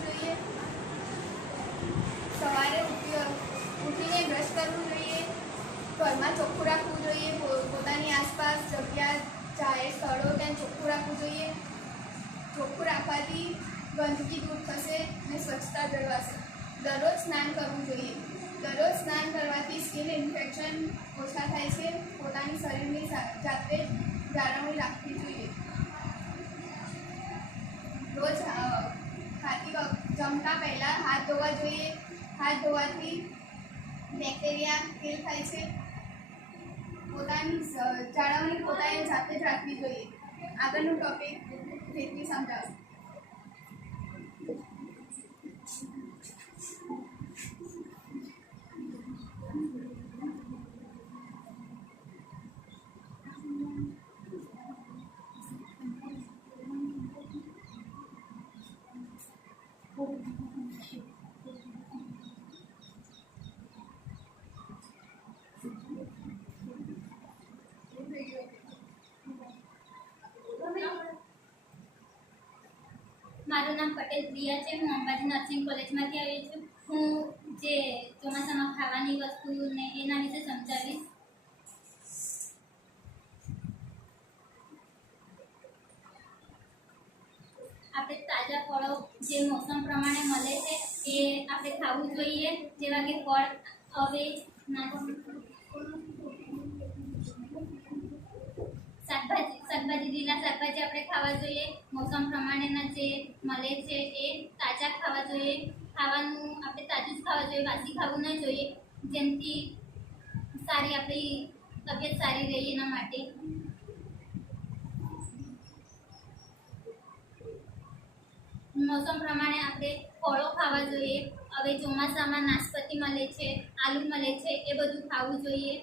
જોઈએ. સવારે ઉઠીને બ્રશ કરવું જોઈએ. ઘરમાં ચોખ્ખું રાખવું જોઈએ. પોતાની આસપાસ જગ્યા, જાહેર સ્થળો ત્યાં ચોખ્ખું રાખવું જોઈએ. ચોખ્ખું રાખવાથી ગંદકી દૂર થશે અને સ્વચ્છતા જળવાશે. દરરોજ સ્નાન કરવું જોઈએ. દરરોજ સ્નાન કરવાથી સ્કિન ઇન્ફેક્શન ઓછા થાય છે. પોતાની શરીરની જાતે જાળવણી રાખવી જોઈએ. રોજ ખાતી વખ- જમતા પહેલાં હાથ ધોવા જોઈએ. હાથ ધોવાથી બેક્ટેરિયા કિલ થાય છે. પોતાની જાળવણી પોતાએ જાતે જ રાખવી જોઈએ. આગળનું ટોપિક રીતની સમજાવશે મારું નામ પટેલ પ્રિયા છે. હું અંબાજી નર્સિંગ કોલેજમાંથી આવી છું. હું જે ચોમાસામાં ખાવાની વસ્તુ ને એના વિશે સમજાવીશ. આપણે તાજા ફળો જે મોસમ પ્રમાણે મળે છે, એ આપણે ખાવું જોઈએ. જેવા કે ફળ હવે શાકભાજી શાકભાજી લીલા શાકભાજી આપણે ખાવા જોઈએ. મોસમ પ્રમાણેના જે મળે છે એ તાજા ખાવા જોઈએ. ખાવાનું આપણે તાજું જ ખાવા જોઈએ, વાસી ખાવું ન જોઈએ. જેમથી સારી આપણી તબિયત સારી રહે એના માટે. મોસમ પ્રમાણે આપણે ફળો ખાવા જોઈએ. હવે ચોમાસામાં નાશપતી મળે છે, આલુ મળે છે, એ બધું ખાવું જોઈએ.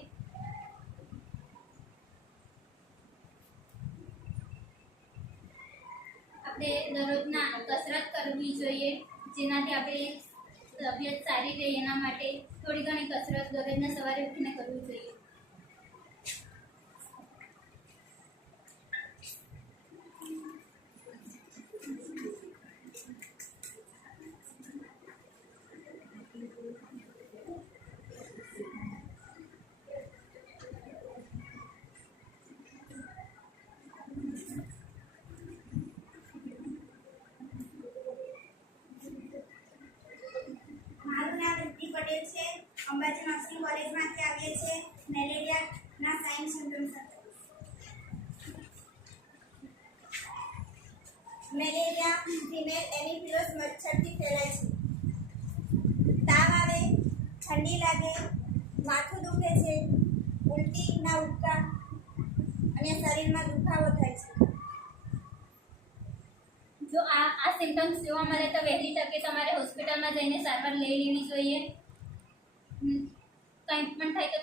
આપણે દરરોજના કસરત કરવી જોઈએ, જેનાથી આપણે તબિયત સારી રહે એના માટે થોડી ઘણી કસરત દરરોજના સવારે ઉઠીને કરવી જોઈએ મારું નામ રિદ્ધિ પટેલ છે અંબાજી નર્સિંગ કોલેજમાંથી આવીએ છીએ. મેલેરિયાના સાઇન સાથે મેલેરિયા ફિમેલ એનિફિલોસ મચ્છરથી ફેલાય છે. તાવ આવે, ઠંડી લાગે, માથું દુખે છે ઉલટીના ઉબકા, અને શરીરમાં દુખાવો થાય છે. જો આ આ સિમ્ટમ્સ જોવા મળે તો વહેલી તકે તમારે હોસ્પિટલમાં જઈને સારવાર લઈ લેવી જોઈએ. કંઈ પણ થાય તો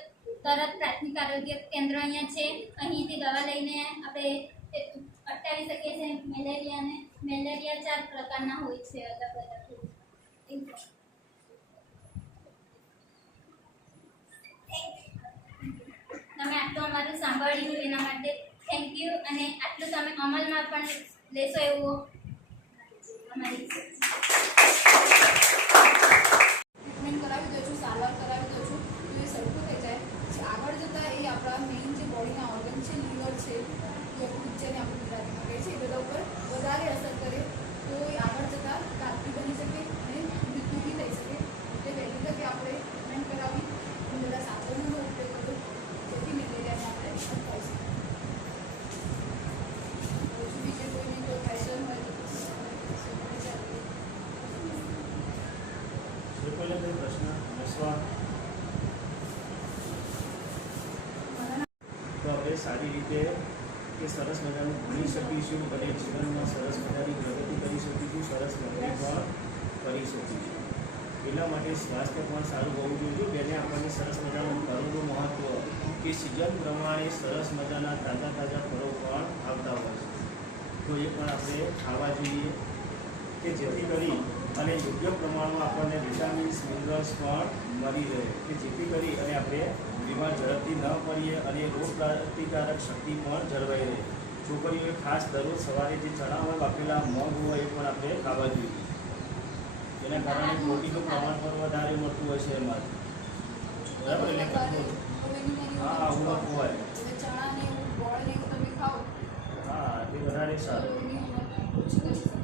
તરત પ્રાથમિક આરોગ્ય કેન્દ્ર અહીંયા છે. અહીંથી દવા લઈને આપણે અટકાવી શકીએ છીએ. મેલેરિયાને મેલેરિયા ચાર પ્રકારના હોય છે અલગ અલગ. તમે આટલું અમારું સાંભળ્યું એના માટે થેન્ક યુ અને આટલું તમે અમલમાં પણ લેશો એવું અમારી ટ્રીટમેન્ટ કરાવી દઉં છું સારવાર કરાવી દઉં છું તો એ સરખું થઈ જાય પછી આગળ જતાં એ આપણા મેઇન જે બોડીના ઓર્ગન છે લીવર છે યકૃત જેને આપણે ગુજરાતીમાં કહીએ છીએ એ બધા ઉપર વધારે અસર કરે તો એ આગળ જતાં કાપી બની શકે અને મૃત્યુ બી થઈ શકે એટલે વહેલી તકે આપણે ટ્રીટમેન્ટ કરાવી અને બધા સાધનોનો ઉપયોગ કરવો જેથી મેલેરિયાને આપણે અટકાવી શકીએ હજુ બીજે કોઈને કોઈ ક્વેશ્ચન હોય તો વિચારીએ જે કોઈને કોઈ પ્રશ્ન અથવા તો આપણે સારી રીતે કે સરસ મજાનું ભણી શકીશું અને જીવનમાં સરસ મજાની પ્રગતિ કરી શકીશું, સરસ નોકરી પણ કરી શકીશું. એના માટે સ્વાસ્થ્ય પણ સારું હોવું જોઈએ, જેને આપણને સરસ મજાનું ફળનું મહત્ત્વ કે સિઝન પ્રમાણે સરસ મજાના તાજા તાજા ફળો પણ આવતા હોય છે. તો એ પણ આપણે ખાવા જોઈએ કે જેથી કરી અને યોગ્ય પ્રમાણમાં આપણને વિટામિન્સ મિનરલ્સ પણ મળી રહે. કે જેથી કરી અને આપણે બીમાર ઝડપથી ન પડીએ અને રોગ પ્રતિકારક શક્તિ પણ જળવાઈ રહે. છોકરીઓએ ખાસ દરરોજ સવારે જે ચણામાં બાફેલા મગ હોય એ પણ આપણે ખાવા જોઈએ. એના કારણે પ્રોટીનનું પ્રમાણ પણ વધારે મળતું હોય છે એમાં. બરાબર? એટલે હા ઉણપ હોય. ચણા હા તે વધારે સારું.